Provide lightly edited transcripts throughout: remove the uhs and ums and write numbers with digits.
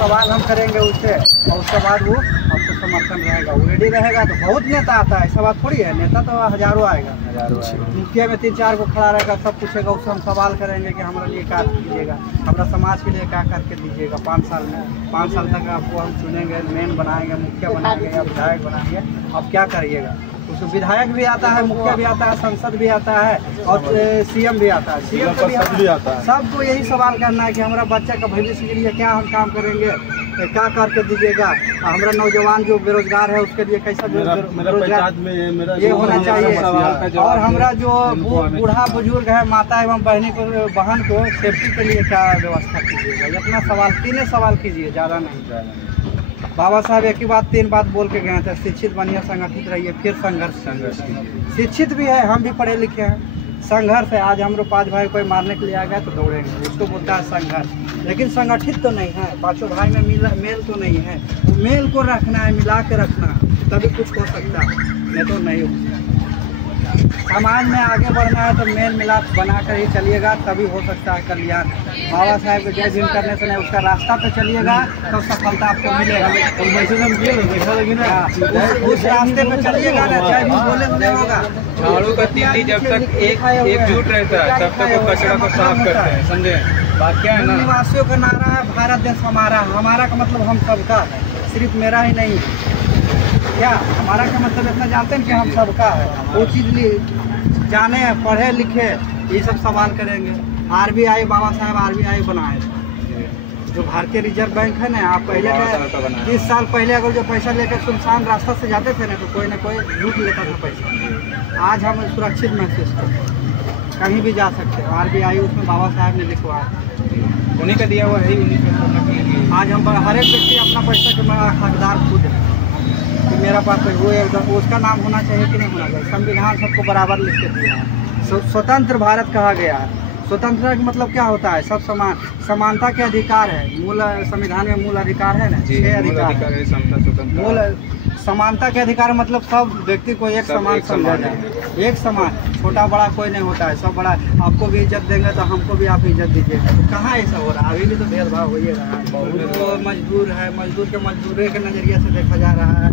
सवाल हम करेंगे उससे और उसके बाद वो आपको समर्थन रहेगा, वो रेडी रहेगा। तो बहुत नेता आता है, ऐसा बात थोड़ी है, नेता तो हजारों आएगा। मुखिया में 3-4 को खड़ा रहेगा, सब पूछेगा, उससे हम सवाल करेंगे कि हमारे लिए क्या कीजिएगा, हमारा समाज के लिए क्या करके दीजिएगा। 5 साल में 5 साल तक आपको हम चुनेंगे, मेन बनाएंगे, मुखिया बनाएंगे या विधायक बनाएंगे, आप क्या करिएगा। उसमें विधायक भी आता है, मुखिया भी आता है, संसद भी आता है और सीएम भी आता है, सीएम भी आता है। सबको यही सवाल करना है कि हमारा बच्चा का भविष्य के लिए क्या हम काम करेंगे, क्या करके दीजिएगा। हमारा नौजवान जो बेरोजगार है उसके लिए कैसा बेरोजगार ये होना चाहिए। और हमारा जो बूढ़ा बुजुर्ग है, माता एवं बहन को सेफ्टी के लिए क्या व्यवस्था कीजिएगा। इतना सवाल, 3 सवाल कीजिए, ज़्यादा नहीं। बाबा साहब एक ही बात 3 बात बोल के गए थे, शिक्षित बनिए, संगठित रहिए, फिर संघर्ष। शिक्षित भी है, हम भी पढ़े लिखे हैं, संघर्ष है। आज हम लोग 5 भाई कोई मारने के लिए आ गए तो दौड़ेंगे, उसको बोलता है संघर्ष। लेकिन संगठित तो नहीं है, 5 भाई में मेल तो नहीं है। मेल को रखना है, मिला के रखना, तभी कुछ हो सकता है, नहीं तो नहीं हो। समाज में आगे बढ़ना है तो मेल मिलाप बना कर ही चलिएगा, तभी हो सकता है कल्याण। बाबा साहेब जय भीम करने से नहीं, उसका रास्ता पे चलिएगा तो सफलता आपको मिलेगा। उस रास्ते पे चलिएगा ना, जय भीम बोले तो नहीं होगा। झाड़ू का तीली जब तक एकजुट रहता है तब तक वो कचरा को साफ करते हैं, समझे बात क्या है ना। निवासियों का नारा है भारत देश हमारा, हमारा का मतलब हम सबका है, सिर्फ मेरा ही नहीं। क्या हमारा का मतलब इतना जानते हैं कि हम सबका है, वो चीज़ जाने, पढ़े लिखे, ये सब सवाल करेंगे। आरबीआई, बाबा साहब आरबीआई बनाए, जो भारतीय रिजर्व बैंक है ना। आप पहले 30 साल पहले अगर जो पैसा लेकर सुनसान रास्ता से जाते थे ना तो कोई ना कोई लूट लेता था पैसा। आज हम सुरक्षित महसूस करते हैं, कहीं भी जा सकते हैं। आरबीआई उसमें बाबा साहब ने लिखवाया, उन्हीं का दिया हुआ है, उन्हीं आज हम हर एक व्यक्ति अपना पैसा के हकदार खुद है कि मेरा पास वो एकदम उसका नाम होना चाहिए कि नहीं होना चाहिए। संविधान सबको बराबर लिख के दिया है। स्वतंत्र भारत कहा गया है। स्वतंत्रता का मतलब क्या होता है, सब समान, समानता के अधिकार है। मूल संविधान में मूल अधिकार है ना, 6 अधिकार। मूल समानता के अधिकार मतलब सब व्यक्ति को एक समान समझा जाए, एक समान, छोटा बड़ा कोई नहीं होता है, सब बड़ा। आपको भी इज्जत देंगे तो हमको भी आप इज्जत दीजिएगा। तो कहाँ ऐसा हो रहा है, अभी भी तो भेदभाव हो ही रहा है। तो मजदूर है, मजदूर के मजदूरी के नज़रिए से देखा जा रहा है,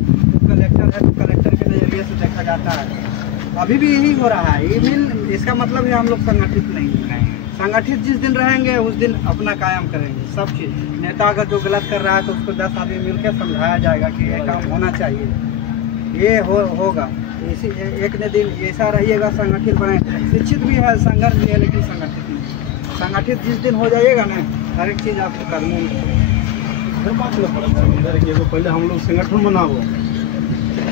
कलेक्टर है तो कलेक्टर के नज़रिए से देखा जाता है। अभी भी यही हो रहा है। इसका मतलब है हम लोग संगठित नहीं है। संगठित जिस दिन रहेंगे उस दिन अपना कायम करेंगे सब चीज़। नेता अगर जो गलत कर रहा है तो उसको 10 आदमी मिलकर समझाया जाएगा कि ये काम होना चाहिए, ये होगा। इसी एक न दिन ऐसा रहिएगा, संगठित बने। शिक्षित भी है, संघर्ष भी है, लेकिन संगठित नहीं। संगठित जिस दिन हो जाइएगा ना, हर एक चीज़ आपको कदमों में पहले हम लोग संगठन बनाओ।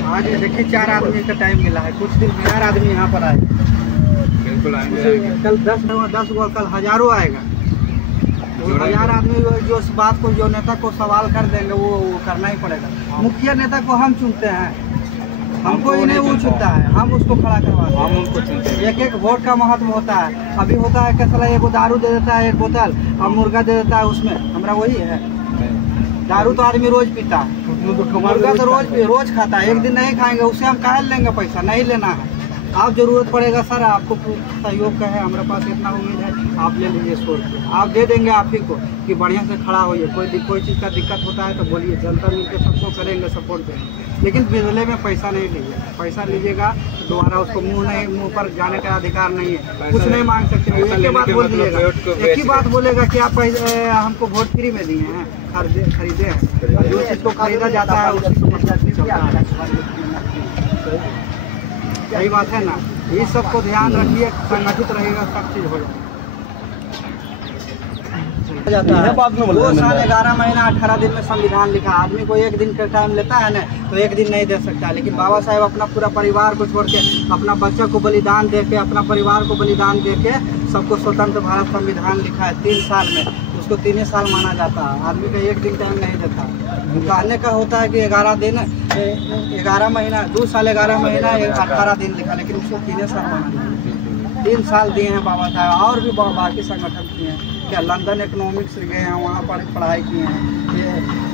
आज देखिए 4 आदमी का टाइम मिला है, कुछ दिन 1000 आदमी यहाँ पर आए, बिल्कुल आएंगे। कल 10 को कल हजारों आएगा। तो 1000 आदमी जो इस बात को, जो नेता को सवाल कर देंगे वो करना ही पड़ेगा। मुखिया नेता को हम चुनते हैं, हमको ही नहीं वो चुनता है, हम उसको खड़ा करवाते हैं, हम उनको चुनते हैं। एक वोट का महत्व होता है। अभी होता है कि साला 1 दारू दे देता है 1 बोतल, अब मुर्गा दे देता है, उसमें हमारा वही है। दारू तो आदमी रोज पीता है, मुर्गा तो रोज खाता है। एक दिन नहीं खाएंगे, उससे हम काहे लेंगे पैसा, नहीं लेना है। आप जरूरत पड़ेगा सर, आपको सहयोग का है, हमारे पास इतना उम्मीद है, आप ले लीजिए 100 रुपये, आप दे देंगे आप ही को कि बढ़िया से खड़ा होइए। कोई चीज़ का दिक्कत होता है तो बोलिए, जनता मिलकर सबको करेंगे, सपोर्ट करेंगे। लेकिन बिजली में पैसा नहीं लीजिए, पैसा लीजिएगा तो दोबारा उसको मुंह पर जाने का अधिकार नहीं है, कुछ नहीं मांग सकते। एक ही बात बोल दीजिएगा, एक ही बात बोलेगा कि आप हमको वोट फ्री में दिए हैं, खरीदे हैं। जो चीज़ को खरीदा जाता है उसी को यही बात है ना। ये सबको ध्यान रखिए, संगठित रहेगा, सब चीज़ हो जाता है। 2 साल 11 महीना 18 दिन में संविधान लिखा। आदमी को 1 दिन का टाइम लेता है ना तो 1 दिन नहीं दे सकता। लेकिन बाबा साहेब अपना पूरा परिवार को छोड़ के, अपना बच्चा को बलिदान दे के, अपना परिवार को बलिदान दे के सबको स्वतंत्र भारत संविधान लिखा है 3 साल में। उसको 3 साल माना जाता है। आदमी का 1 दिन टाइम नहीं देता। कहने का होता है कि 11 महीना 2 साल 11 महीना 18 दिन लिखा, लेकिन उसको 3 साल माना जाता है। 3 साल दिए हैं बाबा साहब। और भी बाकी संगठन किए हैं, क्या लंदन इकोनॉमिक्स गए हैं, वहाँ पर पढ़ाई किए हैं। ये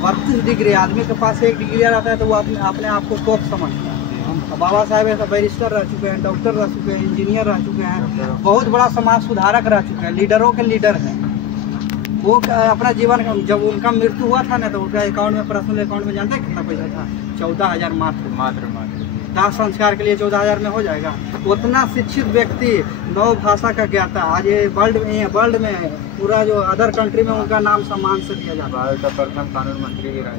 32 डिग्री, आदमी के पास 1 डिग्री रहता है तो वो अपने आप को टॉप समझता है। बाबा साहब ऐसा बैरिस्टर रह चुके हैं, डॉक्टर रह चुके हैं, इंजीनियर रह चुके हैं, बहुत बड़ा समाज सुधारक रह चुके हैं, लीडरों के लीडर हैं। वो अपना जीवन जब उनका मृत्यु हुआ था ना तो उनका अकाउंट में, पर्सनल अकाउंट में जानते हैं कितना पैसा था? 14,000 मात्र। दाह संस्कार के लिए 14,000 में हो जाएगा? उतना शिक्षित व्यक्ति, 9 भाषा का ज्ञाता, आज ये वर्ल्ड में पूरा जो अदर कंट्री में उनका नाम सम्मान से दिया जाता है। भारत का प्रथम कानून मंत्री भी रहा,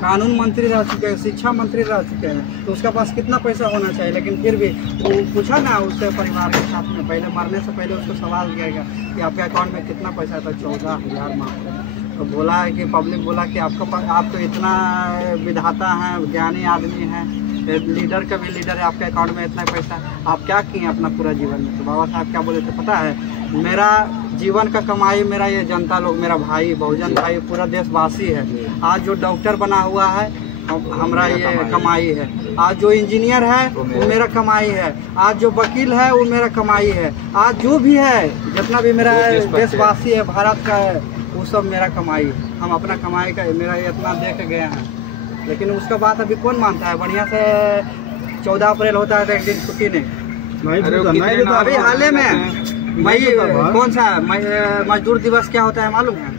कानून मंत्री रह चुके हैं, शिक्षा मंत्री रह चुके हैं, तो उसका पास कितना पैसा होना चाहिए। लेकिन फिर भी वो पूछा ना उसके परिवार के साथ में, पहले मरने से पहले उसको सवाल किया गया कि आपके अकाउंट में कितना पैसा था? 14,000 मात्र। तो बोला है कि पब्लिक बोला कि आप तो इतना विधाता हैं, ज्ञानी आदमी हैं, लीडर का भी लीडर है, आपके अकाउंट में इतना पैसा, आप क्या किए अपना पूरा जीवन में? तो बाबा साहब क्या बोले थे पता है? मेरा जीवन का कमाई मेरा ये जनता लोग, मेरा भाई बहुजन भाई, पूरा देशवासी है। आज जो डॉक्टर बना हुआ है हमारा ये कमाई है, आज जो इंजीनियर है वो मेरा कमाई है, आज जो वकील है वो मेरा कमाई है, आज जो भी है जितना भी मेरा देशवासी है भारत का है वो सब मेरा कमाई है। हम अपना कमाई का मेरा ये इतना दे के गए हैं, लेकिन उसका बात अभी कौन मानता है? बढ़िया से 14 अप्रैल होता है तो एक दिन छुट्टी नहीं। अभी हाल में मई कौन सा मजदूर दिवस क्या होता है मालूम है?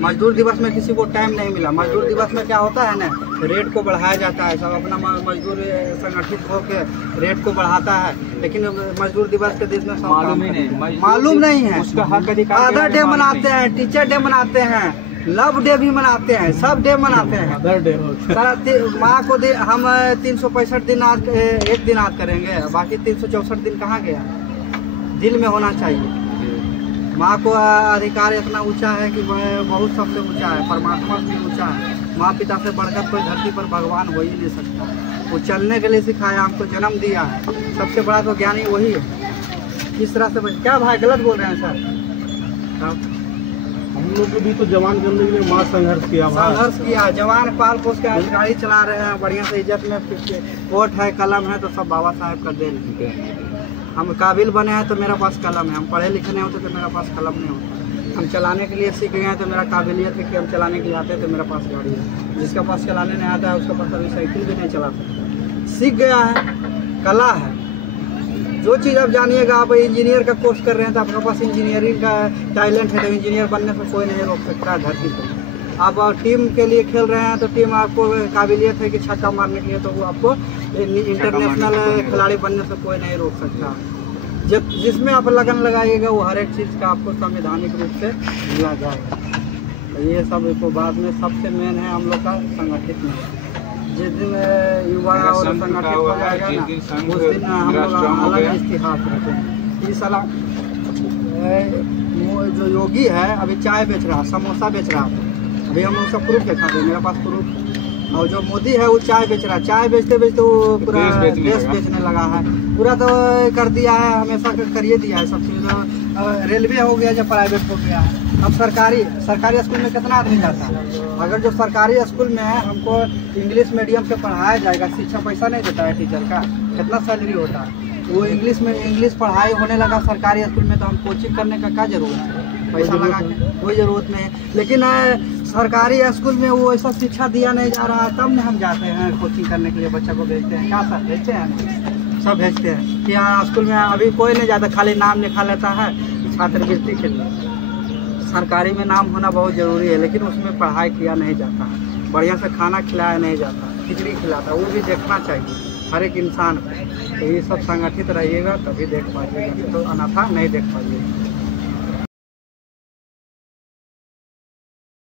मजदूर दिवस में किसी को टाइम नहीं मिला। मजदूर दिवस में क्या होता है ना, रेट को बढ़ाया जाता है, सब अपना मजदूर संगठित होकर रेट को बढ़ाता है, लेकिन मजदूर दिवस के दिन में मालूम नहीं है। फादर डे मनाते हैं, टीचर डे मनाते हैं, लव डे भी मनाते हैं, सब डे मनाते हैं। माँ को हम 365 दिन आज एक दिन याद करेंगे, बाकी 364 दिन कहाँ गया? दिल में होना चाहिए। माँ को अधिकार इतना ऊंचा है कि वह बहुत सबसे ऊंचा है, परमात्मा से ऊंचा है। माँ पिता से बढ़कर कोई धरती पर भगवान हो ही नहीं सकता। वो चलने के लिए सिखाया, हमको जन्म दिया है, सबसे बड़ा तो ज्ञानी वही है। किस तरह से क्या भाई गलत बोल रहे हैं सर? हम लोग भी तो जवान करने के लिए माँ संघर्ष किया, जवान पाल पोस के आज गाड़ी चला रहे हैं बढ़िया से, इज्जत में वोट है, कलम है, तो सब बाबा साहेब का देन। हम काबिल बने हैं तो मेरा पास कलम है, हम पढ़े लिखे नहीं होते तो मेरा पास कलम नहीं होता। हम चलाने के लिए सीख गए हैं तो मेरा काबिलियत है कि हम चलाने के लिए आते हैं तो मेरा पास गाड़ी है। जिसका पास चलाने नहीं आता है उसका पास अभी साइकिल भी नहीं चला सकता, सीख गया है, कला है। जो चीज़ आप जानिएगा, आप इंजीनियर का कोर्स कर रहे हैं तो आपके पास इंजीनियरिंग का टैलेंट है, तो इंजीनियर बनने से कोई नहीं रोक सकता है धरती पर। आप टीम के लिए खेल रहे हैं तो टीम आपको काबिलियत है कि छक्का मारने के लिए, तो वो आपको इंटरनेशनल खिलाड़ी बनने से कोई नहीं रोक सकता। जब जिसमें आप लगन लगाइएगा वो हर एक चीज़ का आपको संवैधानिक रूप से मिला जाएगा। तो ये सब इसको बाद में सबसे मेन है हम लोग का संगठित में। जिस दिन युवा और संगठित हो जाएगा ना, उस दिन हम लोग अलग इतिहास रखेंगे। इस साल जो योगी है अभी चाय बेच रहा, समोसा बेच रहा है, अभी हम उसका प्रूफ दिखाते हैं, मेरे पास प्रूफ। और जो मोदी है वो चाय बेच रहा है, चाय बेचते बेचते वो पूरा देश बेचने लगा है, पूरा तो कर दिया है, हमेशा करिए दिया है सब चीज़। रेलवे हो गया, जब प्राइवेट हो गया है, अब सरकारी स्कूल में कितना आदमी जाता है? अगर जो सरकारी स्कूल में है हमको इंग्लिश मीडियम से पढ़ाया जाएगा, शिक्षा पैसा नहीं देता है टीचर का, कितना सैलरी होता है? वो इंग्लिश पढ़ाई होने लगा सरकारी स्कूल में, तो हम कोचिंग करने का क्या जरूरत है? पैसा लगा के कोई ज़रूरत नहीं है। लेकिन सरकारी स्कूल में वो ऐसा शिक्षा दिया नहीं जा रहा है, तब ना हम जाते हैं कोचिंग करने के लिए, बच्चा को भेजते हैं। क्या सर भेजते हैं? सब भेजते हैं कि हाँ स्कूल में अभी कोई नहीं जाता, खाली नाम लिखा लेता है छात्रवृत्ति के लिए। सरकारी में नाम होना बहुत ज़रूरी है, लेकिन उसमें पढ़ाई किया नहीं जाता, बढ़िया से खाना खिलाया नहीं जाता, खिचड़ी खिलाता, वो भी देखना चाहिए हर एक इंसान को। तो ये सब संगठित रहिएगा तभी देख पाइएगा, तो अनाथा नहीं देख पाइएगा।